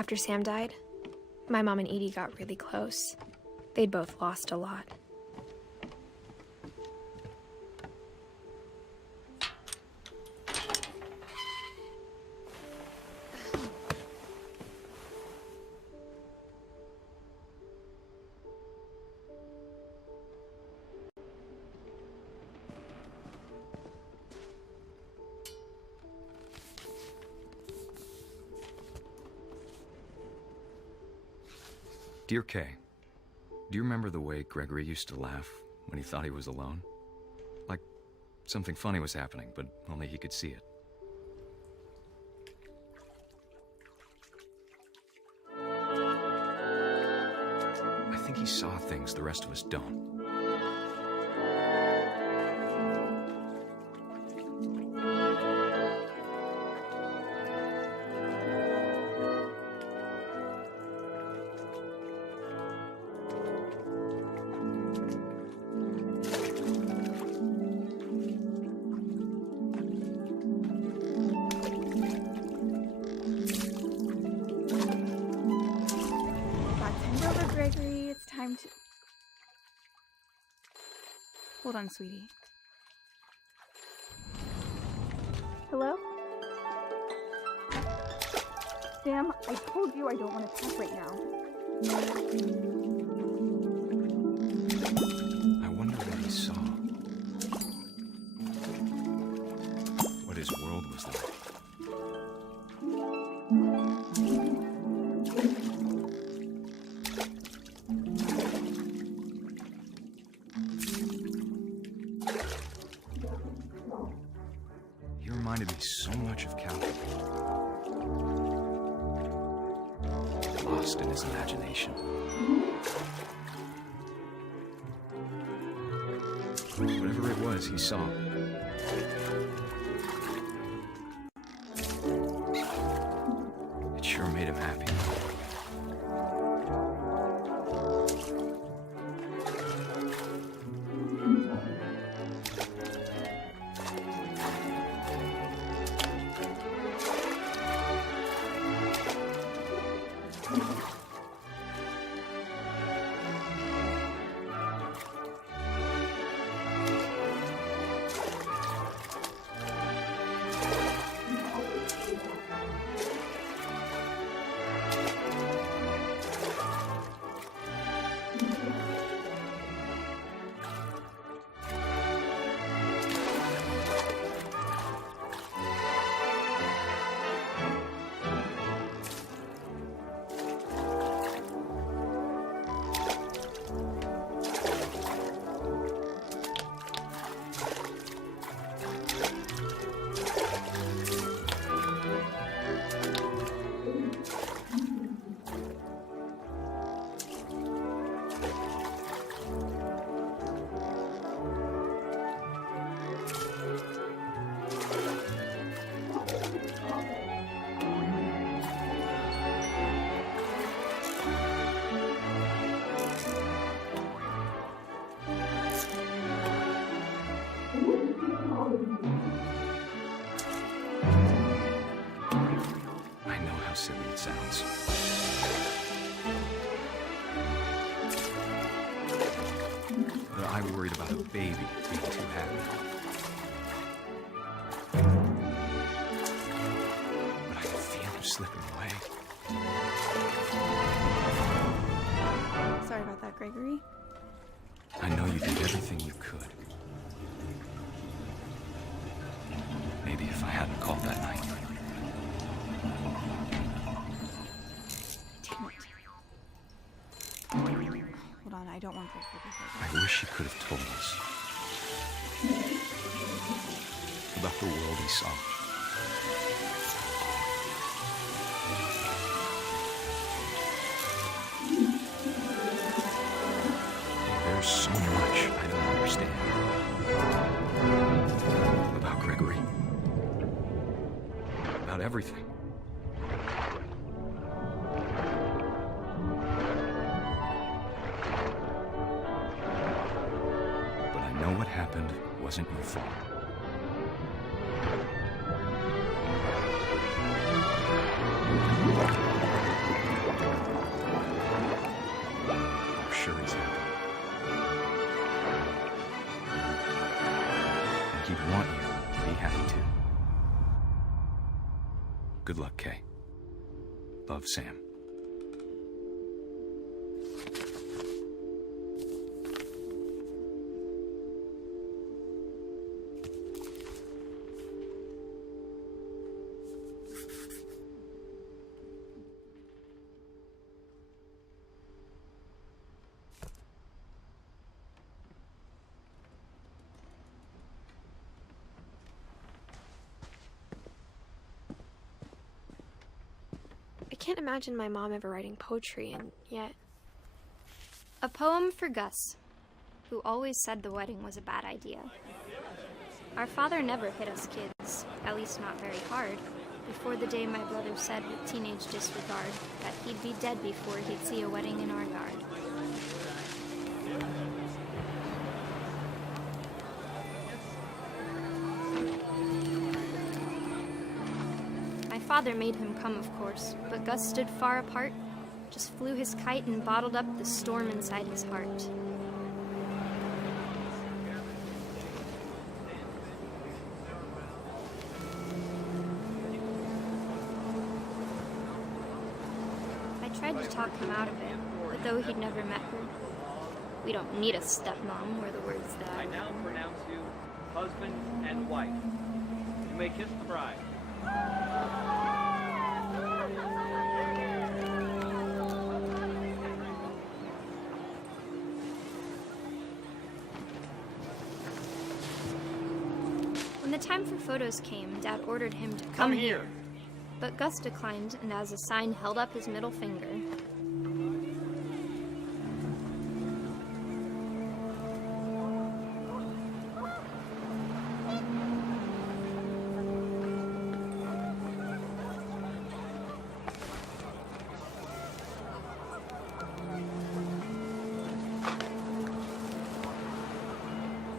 After Sam died, my mom and Edie got really close. They'd both lost a lot. Dear Kay, do you remember the way Gregory used to laugh when he thought he was alone? Like something funny was happening, but only he could see it. I think he saw things the rest of us don't. Gregory, it's time to... Hold on, sweetie. Hello? Sam, I told you I don't want to talk right now. I wonder what he saw. What his world was like. Reminded me so much of Calvin. Lost in his imagination. Whatever it was he saw. It sure made him happy. How silly it sounds. But I worried about a baby being too happy. But I could feel him slipping away. Sorry about that, Gregory. I know you did everything you could. Maybe if I hadn't called that night. Hold on, I don't want this to be I wish he could have told us about the world he saw. There's so much I don't understand about Gregory, about everything. What happened wasn't your fault. want you to be happy too. Good luck, Kay. Love, Sam. I can't imagine my mom ever writing poetry, and yet... A poem for Gus, who always said the wedding was a bad idea. Our father never hit us kids, at least not very hard, before the day my brother said with teenage disregard that he'd be dead before he'd see a wedding in our yard. My father made him come, of course, but Gus stood far apart, just flew his kite and bottled up the storm inside his heart. I tried to talk him out of it, but though he'd never met her, we don't need a stepmom were the words that I now pronounce you husband and wife. You may kiss the bride. When the time for photos came, Dad ordered him to come here. But Gus declined, and as a sign held up his middle finger.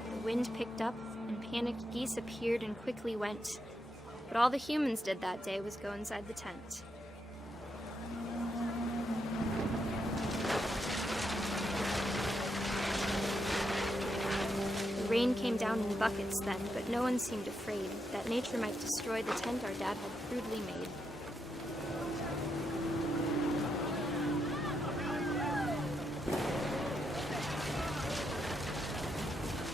The wind picked up, and panicked geese appeared and quickly went. But all the humans did that day was go inside the tent. The rain came down in buckets then, but no one seemed afraid that nature might destroy the tent our dad had crudely made.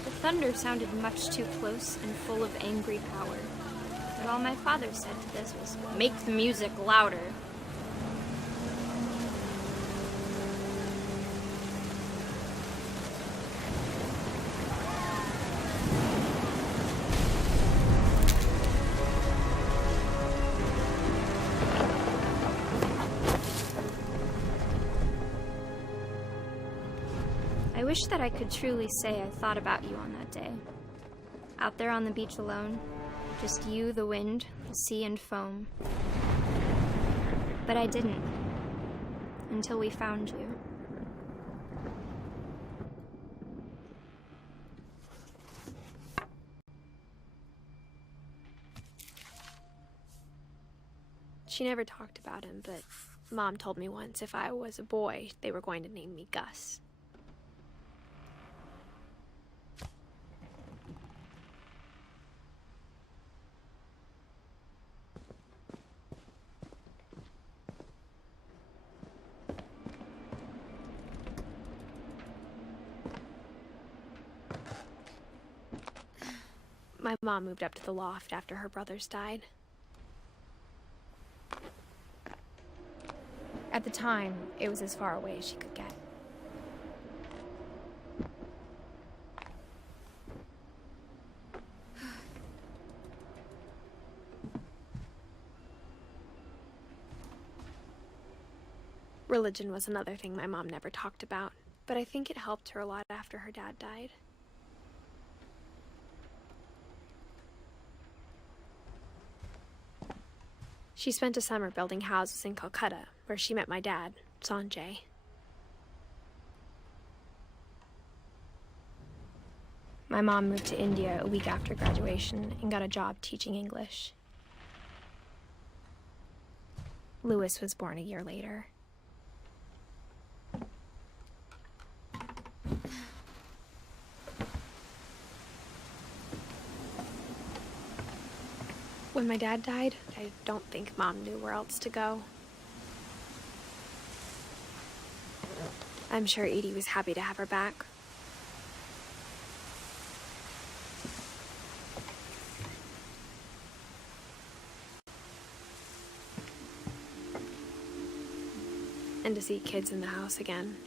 The thunder sounded much too close and full of angry power. But all my father said to this was, "Make the music louder." I wish that I could truly say I thought about you on that day. Out there on the beach alone, just you, the wind, the sea, and foam. But I didn't. Until we found you. She never talked about him, but Mom told me once if I was a boy, they were going to name me Gus. My mom moved up to the loft after her brothers died. At the time, it was as far away as she could get. Religion was another thing my mom never talked about, but I think it helped her a lot after her dad died. She spent a summer building houses in Calcutta, where she met my dad, Sanjay. My mom moved to India a week after graduation and got a job teaching English. Louis was born a year later. When my dad died, I don't think Mom knew where else to go. I'm sure Edie was happy to have her back. And to see kids in the house again.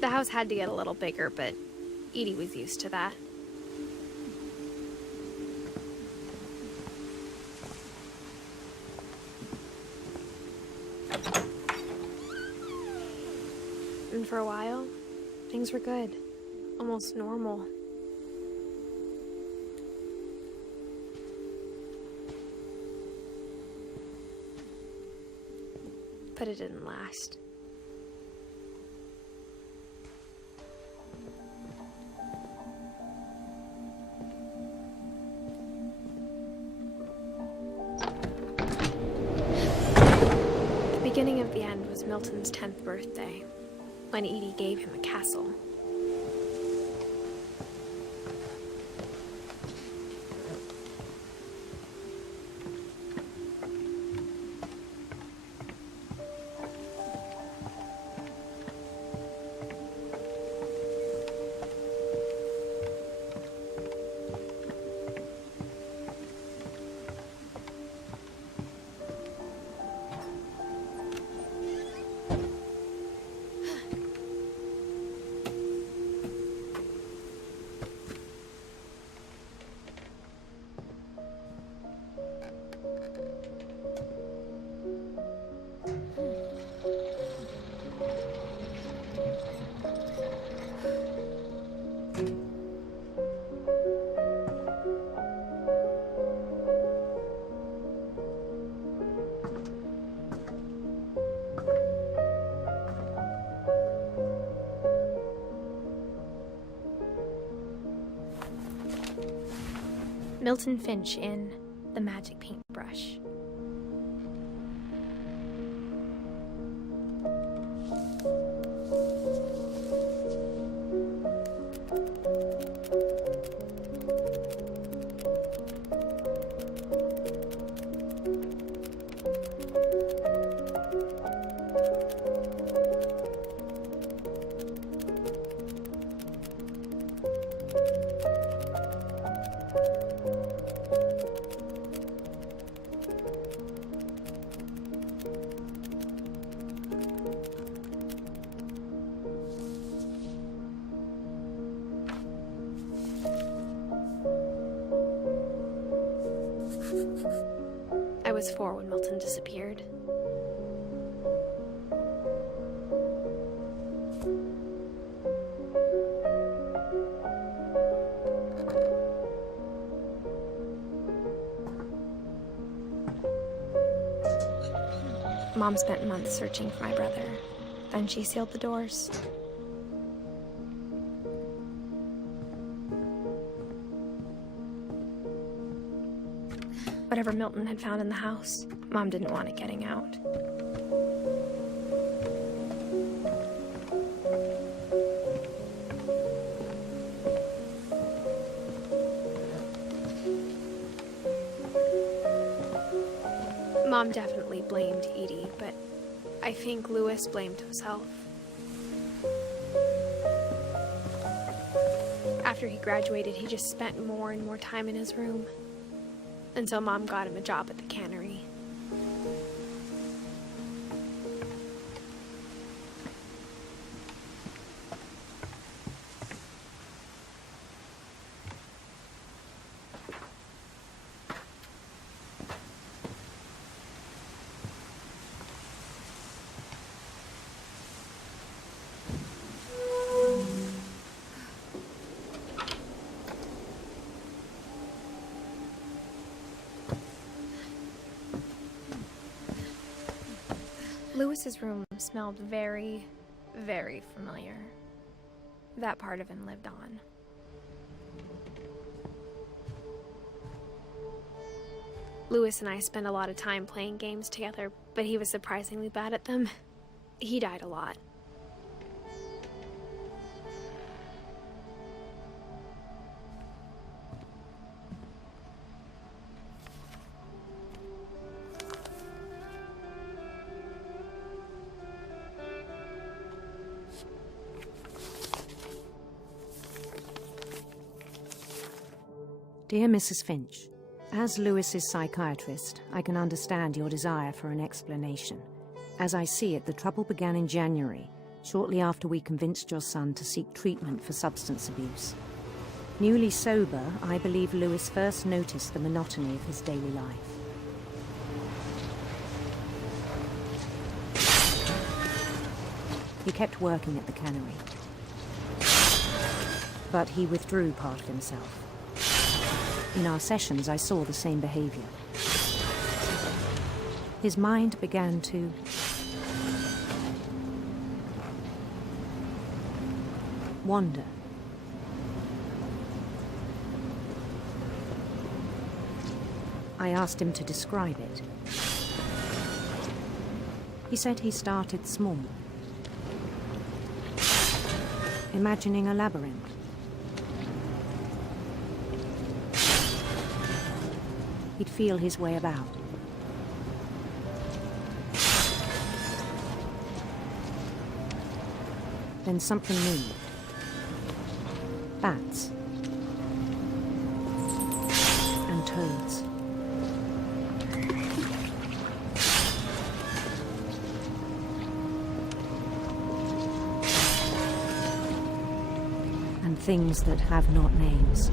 The house had to get a little bigger, but Edie was used to that. And for a while, things were good. Almost normal. But it didn't last. The beginning of the end was Milton's 10th birthday, when Edie gave him a castle. Milton Finch in The Magic Paintbrush. I was 4 when Milton disappeared. Mom spent months searching for my brother. Then she sealed the doors. Whatever Milton had found in the house, Mom didn't want it getting out. Mom definitely blamed Edie, but I think Lewis blamed himself. After he graduated, he just spent more and more time in his room. Until Mom got him a job at the cannery. Lewis's room smelled very, very familiar. That part of him lived on. Lewis and I spent a lot of time playing games together, but he was surprisingly bad at them. He died a lot. Dear Mrs. Finch, as Lewis's psychiatrist, I can understand your desire for an explanation. As I see it, the trouble began in January, shortly after we convinced your son to seek treatment for substance abuse. Newly sober, I believe Lewis first noticed the monotony of his daily life. He kept working at the cannery, but he withdrew part of himself. In our sessions, I saw the same behavior. His mind began to wander. I asked him to describe it. He said he started small, imagining a labyrinth. He'd feel his way about. Then something moved. Bats. And toads. And things that have not names.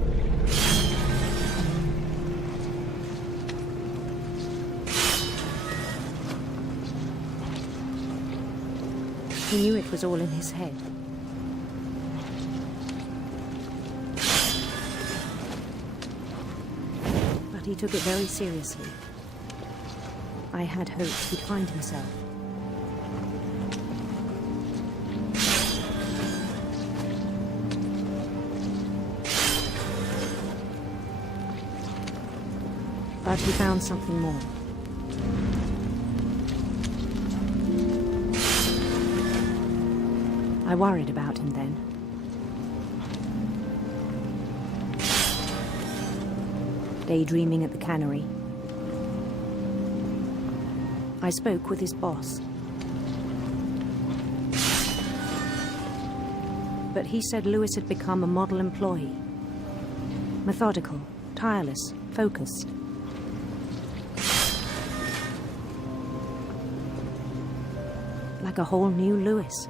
He knew it was all in his head. But he took it very seriously. I had hoped he'd find himself. But he found something more. I worried about him then. Daydreaming at the cannery, I spoke with his boss. But he said Lewis had become a model employee. Methodical, tireless, focused. Like a whole new Lewis.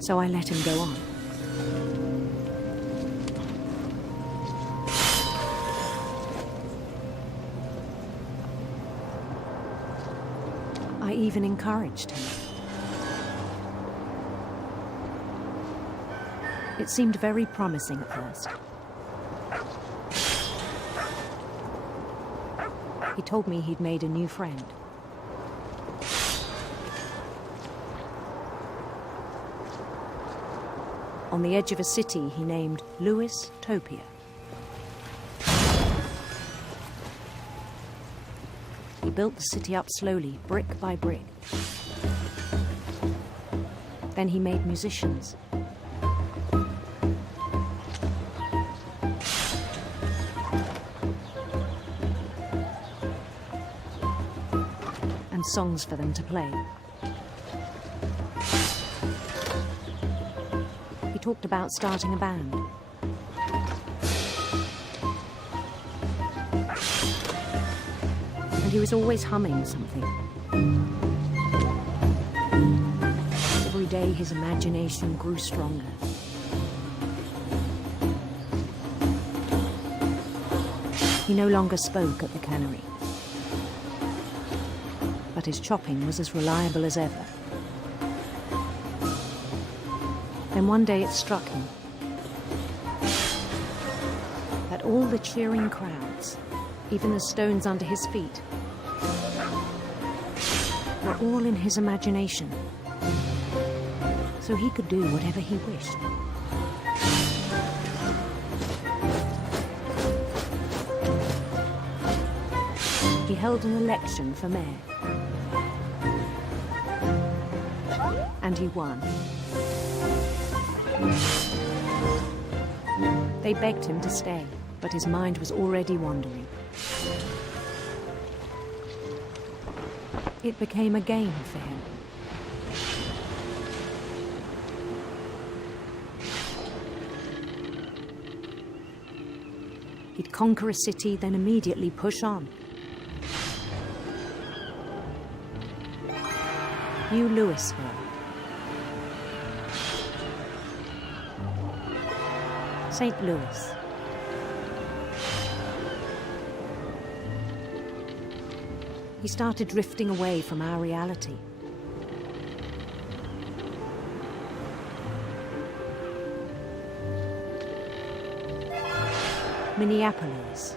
So I let him go on. I even encouraged him. It seemed very promising at first. He told me he'd made a new friend. On the edge of a city he named Lewis-topia. He built the city up slowly, brick by brick. Then he made musicians. And songs for them to play. He talked about starting a band. And he was always humming something. Every day his imagination grew stronger. He no longer spoke at the cannery. But his chopping was as reliable as ever. Then one day it struck him that all the cheering crowds, even the stones under his feet, were all in his imagination, so he could do whatever he wished. He held an election for mayor, and he won. They begged him to stay, but his mind was already wandering. It became a game for him. He'd conquer a city, then immediately push on. New Louisville. St. Louis. He started drifting away from our reality. Minneapolis,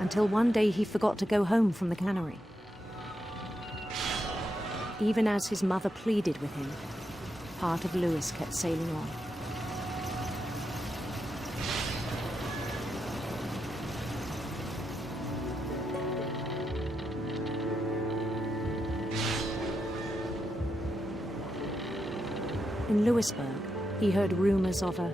until one day he forgot to go home from the cannery. Even as his mother pleaded with him, part of Louis kept sailing on. In Louisburg, he heard rumors of a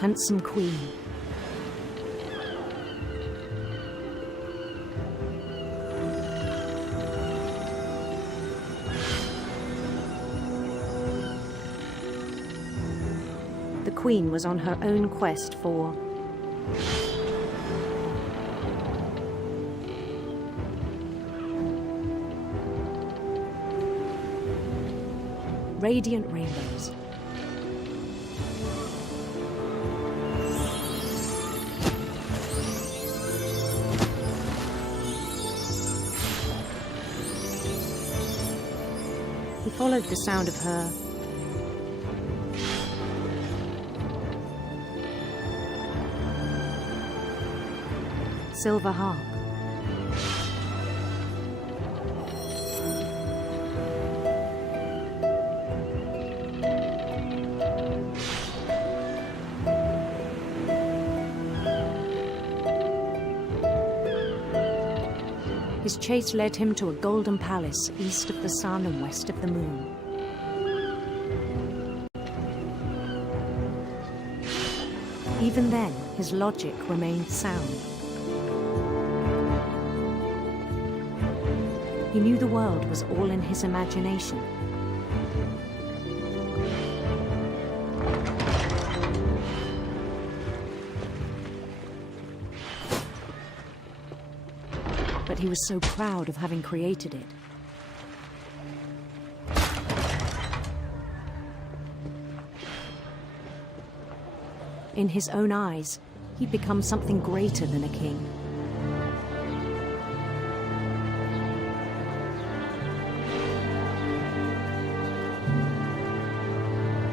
handsome queen. The queen was on her own quest for radiant rainbows. He followed the sound of her silver harp. His chase led him to a golden palace east of the sun and west of the moon. Even then, his logic remained sound. He knew the world was all in his imagination. But he was so proud of having created it. In his own eyes, he'd become something greater than a king.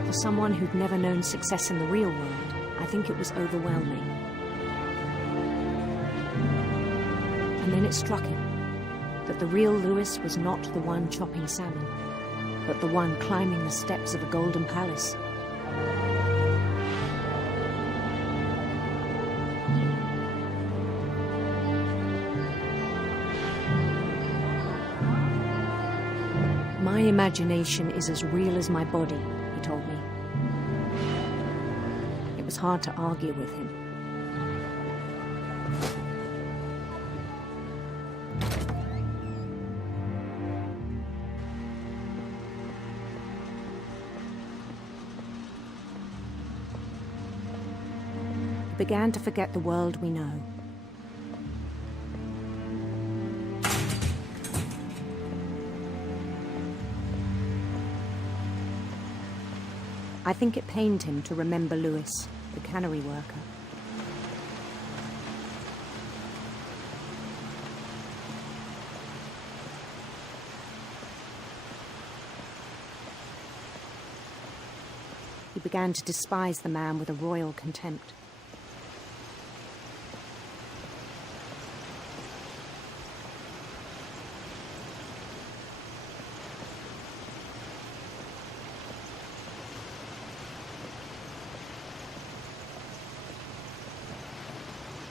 For someone who'd never known success in the real world, I think it was overwhelming. And then it struck him that the real Louis was not the one chopping salmon, but the one climbing the steps of a golden palace. My imagination is as real as my body, he told me. It was hard to argue with him. We began to forget the world we know. I think it pained him to remember Louis, the cannery worker. He began to despise the man with a royal contempt.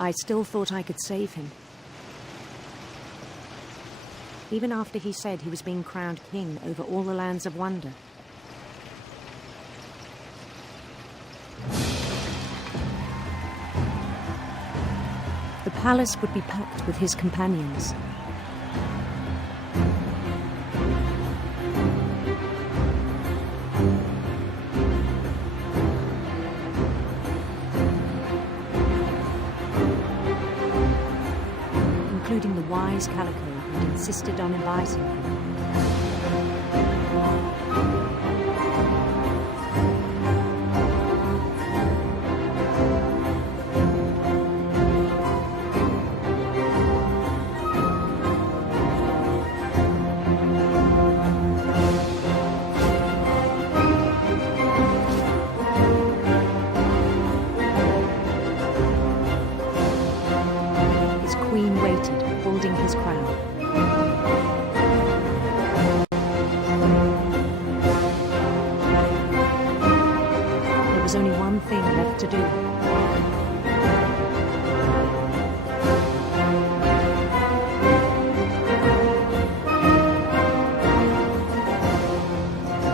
I still thought I could save him. Even after he said he was being crowned king over all the lands of wonder. The palace would be packed with his companions. including the wise Calico who insisted on inviting him. Queen waited, holding his crown. There was only one thing left to do.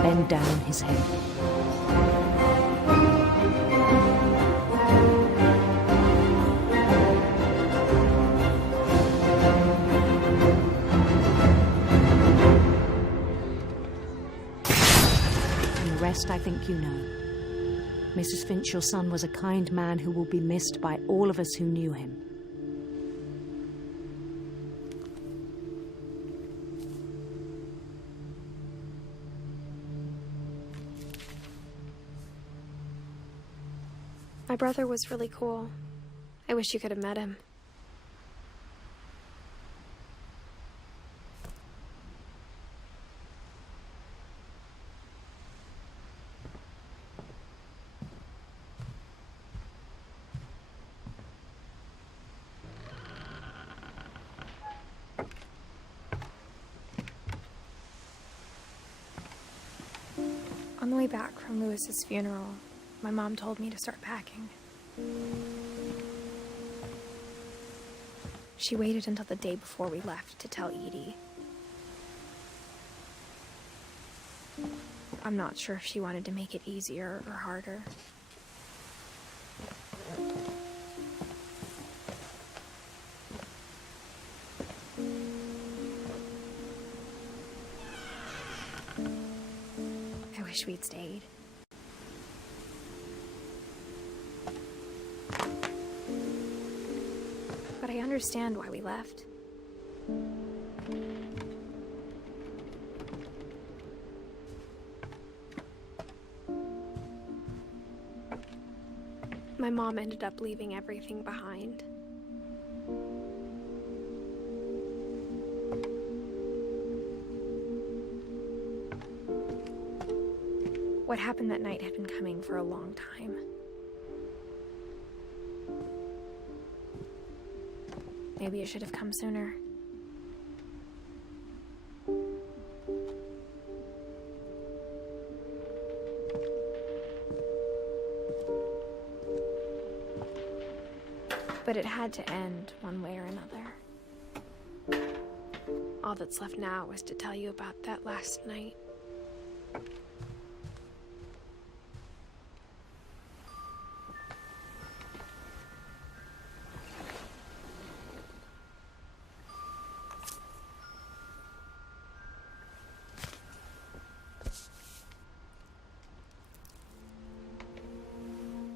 Bend down his head. I think you know. Mrs. Finch, your son was a kind man who will be missed by all of us who knew him. My brother was really cool. I wish you could have met him. On the way back from Lewis's funeral, my mom told me to start packing. She waited until the day before we left to tell Edie. I'm not sure if she wanted to make it easier or harder. I wish we'd stayed. But I understand why we left. My mom ended up leaving everything behind. What happened that night had been coming for a long time. Maybe it should have come sooner. But it had to end one way or another. All that's left now is to tell you about that last night.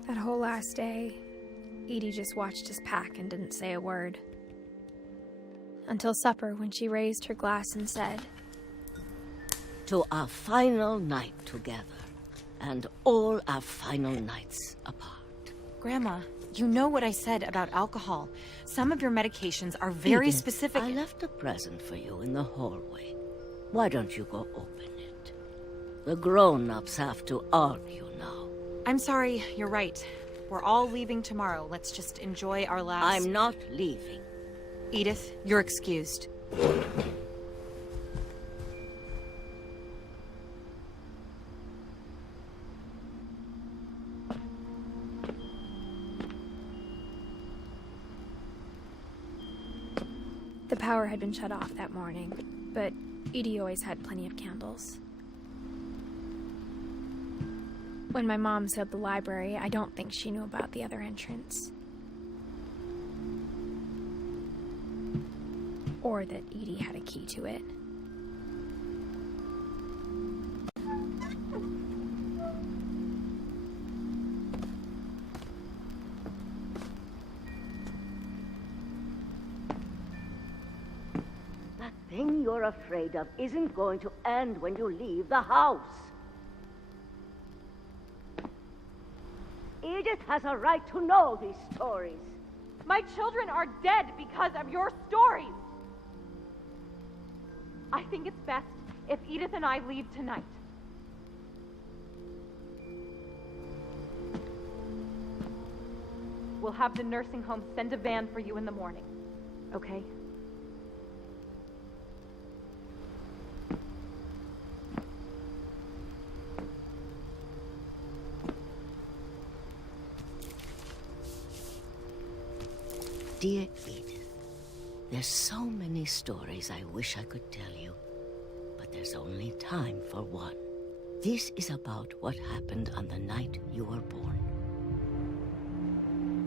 That whole last day, Edie just watched us pack and didn't say a word. Until supper, when she raised her glass and said, "To our final night together, and all our final nights apart." Grandma, you know what I said about alcohol. Some of your medications are very Edith, specific. I left a present for you in the hallway. Why don't you go open it? The grown-ups have to argue now. I'm sorry, you're right. We're all leaving tomorrow. Let's just enjoy our last... I'm not leaving. Edith, you're excused. The power had been shut off that morning, but Edie always had plenty of candles. When my mom sealed the library, I don't think she knew about the other entrance. Or that Edie had a key to it. thing you're afraid of isn't going to end when you leave the house. Edith has a right to know these stories. My children are dead because of your stories. I think it's best if Edith and I leave tonight. We'll have the nursing home send a van for you in the morning, okay? Dear Edith, there's so many stories I wish I could tell you, but there's only time for one. This is about what happened on the night you were born.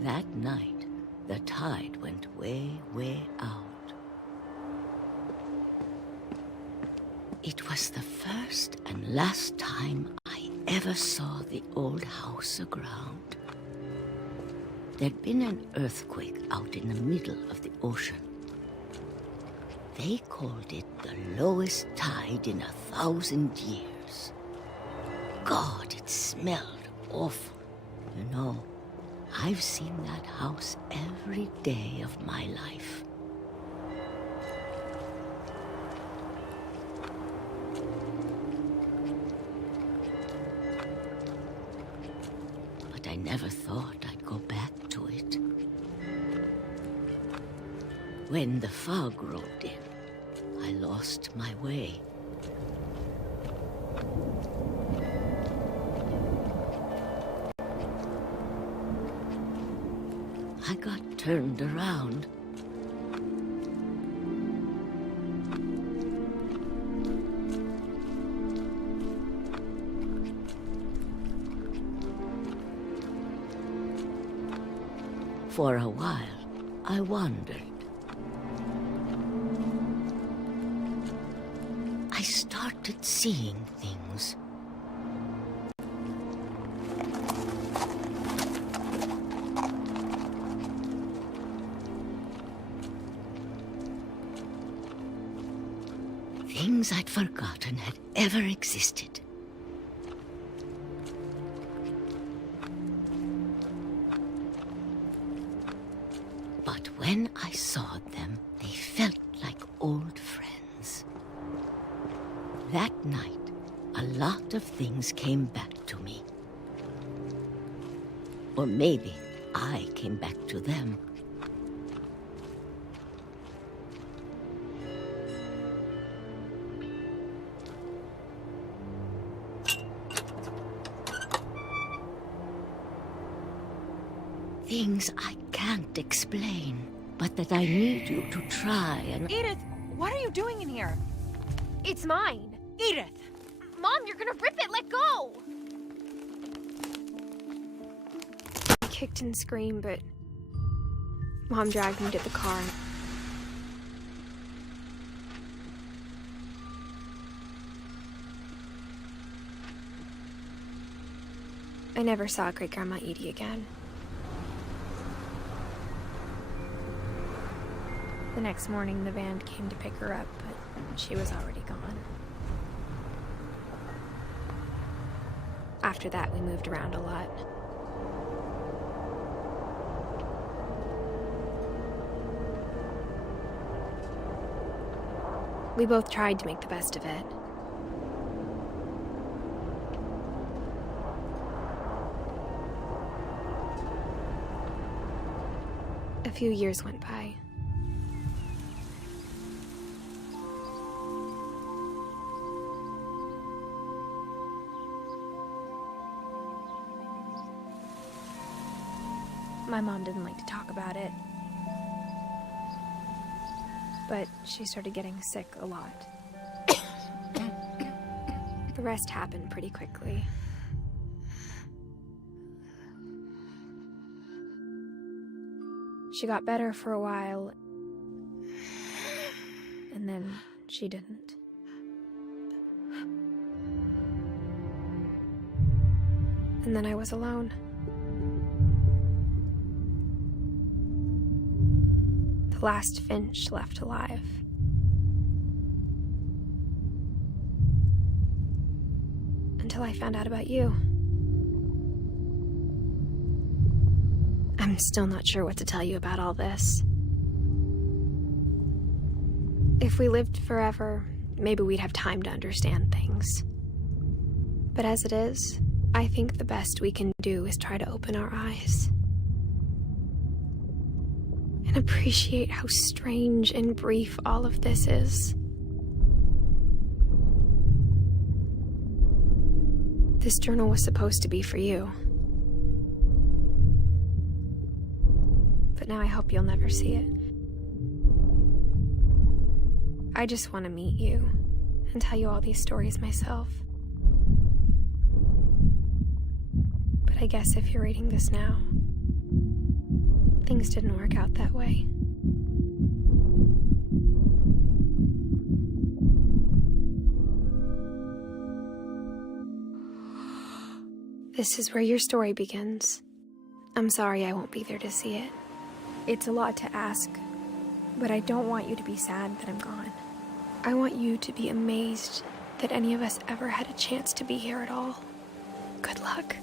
That night, the tide went way, way out. It was the first and last time I ever saw the old house aground. There'd been an earthquake out in the middle of the ocean. They called it the lowest tide in 1,000 years. God, it smelled awful. You know, I've seen that house every day of my life. But I never thought I'd go back to it. When the fog rolled in, I lost my way. I got turned around. For a while, I wandered. I started seeing things. Things I'd forgotten had ever existed. But when I saw them, they felt like old friends. That night, a lot of things came back to me. Or maybe I came back to them. Things I can't explain, but that I need you to try and... Edith, what are you doing in here? It's mine. Edith! Mom, you're gonna rip it! Let go! I kicked and screamed, but Mom dragged me to the car. I never saw Great-Grandma Edie again. The next morning, the van came to pick her up, but she was already gone. After that, we moved around a lot. We both tried to make the best of it. A few years went by. My mom didn't like to talk about it, but she started getting sick a lot. The rest happened pretty quickly. She got better for a while, and then she didn't. And then I was alone. The last Finch left alive. until I found out about you. I'm still not sure what to tell you about all this. If we lived forever, maybe we'd have time to understand things. But as it is, I think the best we can do is try to open our eyes and appreciate how strange and brief all of this is. This journal was supposed to be for you. But now I hope you'll never see it. I just want to meet you and tell you all these stories myself. But I guess if you're reading this now, things didn't work out that way. This is where your story begins. I'm sorry I won't be there to see it. It's a lot to ask, but I don't want you to be sad that I'm gone. I want you to be amazed that any of us ever had a chance to be here at all. Good luck.